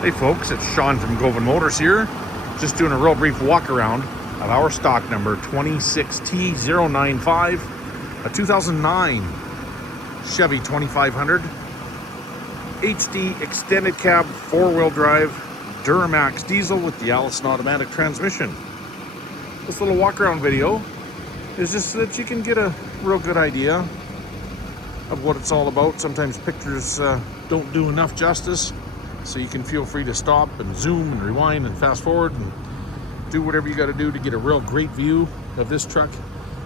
Hey folks, it's Sean from Gauvin Motors here. Just doing a real brief walk around of our stock number 26T095, a 2009 Chevy 2500 HD extended cab 4-wheel drive Duramax diesel with the Allison automatic transmission. This little walk around video is just so that you can get a real good idea of what it's all about. Sometimes pictures don't do enough justice, so you can feel free to stop and zoom and rewind and fast forward and do whatever you got to do to get a real great view of this truck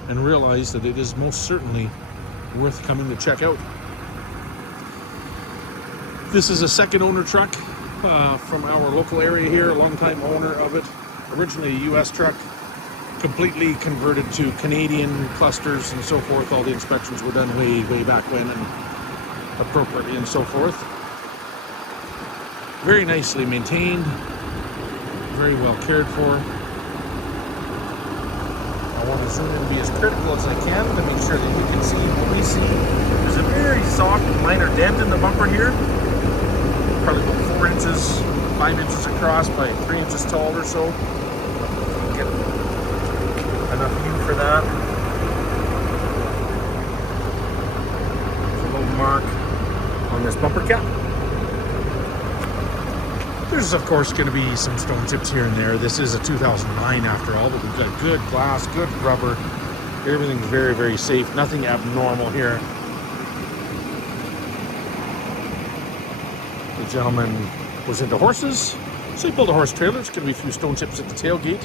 and realize that it is most certainly worth coming to check out. This is a second owner truck from our local area here, a long-time owner of it. Originally a US truck, completely converted to Canadian clusters and so forth. All the inspections were done way back when and appropriately and so forth. Very nicely maintained, very well cared for. I want to zoom in and be as critical as I can to make sure that you can see what we see. There's a very soft minor dent in the bumper here, probably about 4 inches, 5 inches across by 3 inches tall or so. Get enough view for that. There's a little mark on this bumper cap. There's of course going to be some stone chips here and there. This is a 2009 after all, but we've got good glass, good rubber. Everything's very safe. Nothing abnormal here. The gentleman was into horses, so he built a horse trailer. It's going to be a few stone chips at the tailgate,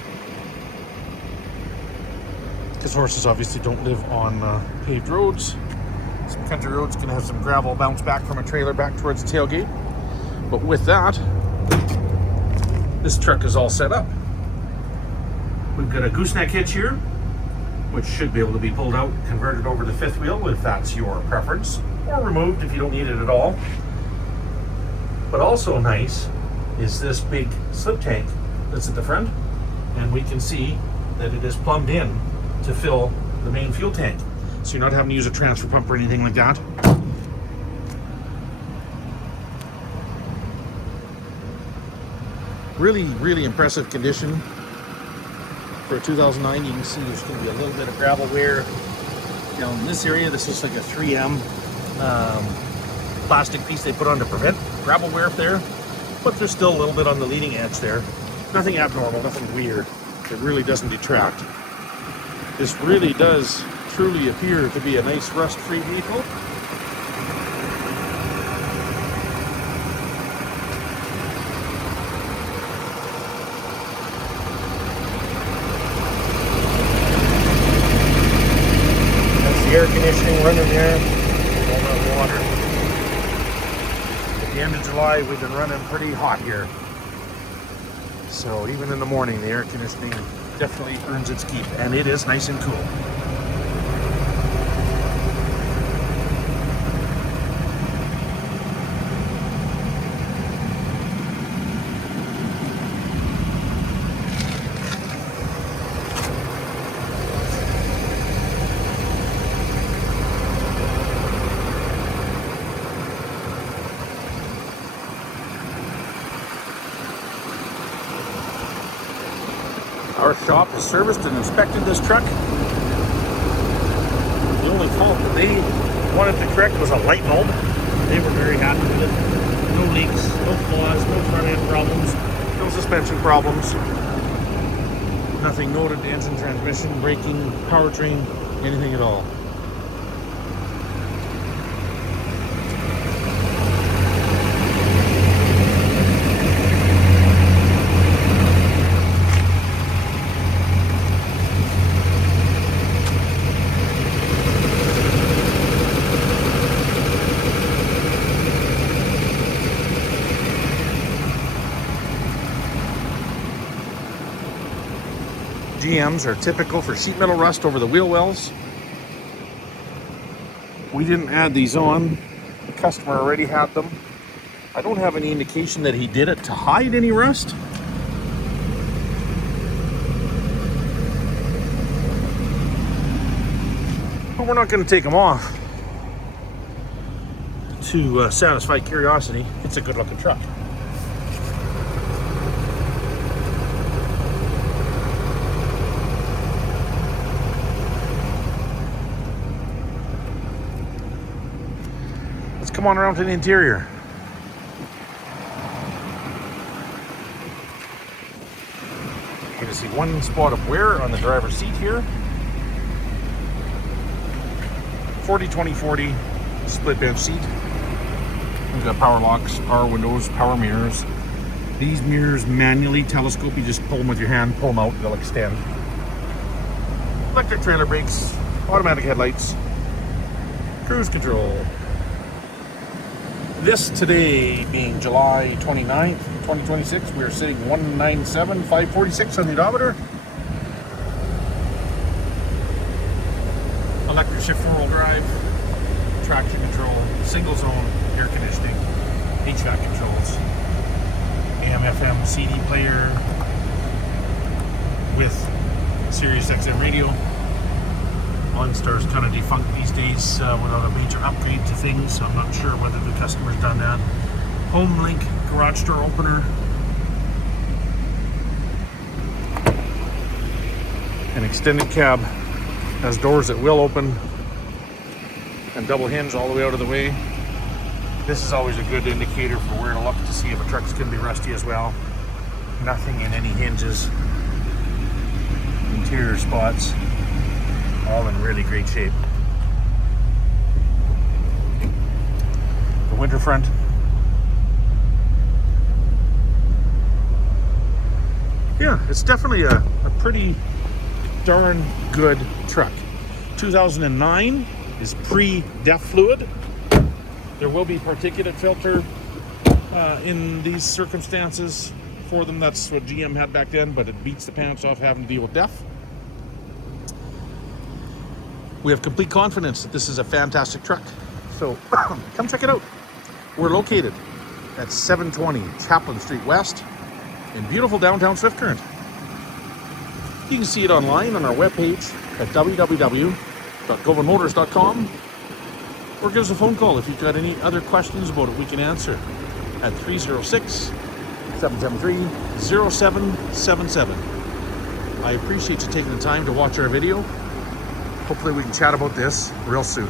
because horses obviously don't live on paved roads. Some country roads going to have some gravel bounce back from a trailer back towards the tailgate. But with that, this truck is all set up. We've got a gooseneck hitch here, which should be able to be pulled out, converted over to fifth wheel if that's your preference, or removed if you don't need it at all. But also nice is this big slip tank that's at the front, and we can see that it is plumbed in to fill the main fuel tank. So you're not having to use a transfer pump or anything like that. Really impressive condition for a 2009. You can see there's going to be a little bit of gravel wear down in this area. This is like a 3M plastic piece they put on to prevent gravel wear there, but there's still a little bit on the leading edge there. Nothing abnormal, nothing weird. It really doesn't detract. This really does truly appear to be a nice rust-free vehicle. Air conditioning running there, all that water. At the end of July, we've been running pretty hot here. So even in the morning, the air conditioning definitely earns its keep, and it is nice and cool. Our shop has serviced and inspected this truck. The only fault that they wanted to correct was a light bulb. They were very happy with it. No leaks, no flaws, no front end problems, no suspension problems. Nothing noted, engine, transmission, braking, powertrain, anything at all. GMs are typical for sheet metal rust over the wheel wells. We didn't add these on. The customer already had them. I don't have any indication that he did it to hide any rust. But we're not going to take them off to satisfy curiosity. It's a good looking truck. come on around to the interior. You're going to see one spot of wear on the driver's seat here. 40-20-40 split bench seat. We've got power locks, power windows, power mirrors. These mirrors manually telescope. You just pull them with your hand, pull them out, they'll extend. Electric trailer brakes, automatic headlights, cruise control. This today being July 29th, 2026, we are sitting 197,546 on the odometer. Electric shift four-wheel drive, traction control, single zone, air conditioning, HVAC controls, AM/FM CD player with Sirius XM radio. OnStar's kind of defunct these days without a major upgrade to things, so I'm not sure whether the customer's done that. Home link garage door opener. An extended cab has doors that will open and double hinge all the way out of the way. This is always a good indicator for where to look to see if a truck's going to be rusty as well. Nothing in any hinges. Interior spots, all in really great shape. The winter front. Yeah, it's definitely a pretty darn good truck. 2009 is pre-DEF fluid. There will be particulate filter in these circumstances for them. That's what GM had back then, but it beats the pants off having to deal with DEF. We have complete confidence that this is a fantastic truck. So come check it out. We're located at 720 Chaplin Street West in beautiful downtown Swift Current. You can see it online on our webpage at www.gauvinmotors.com, or give us a phone call if you've got any other questions about it we can answer at 306-773-0777. I appreciate you taking the time to watch our video. Hopefully we can chat about this real soon.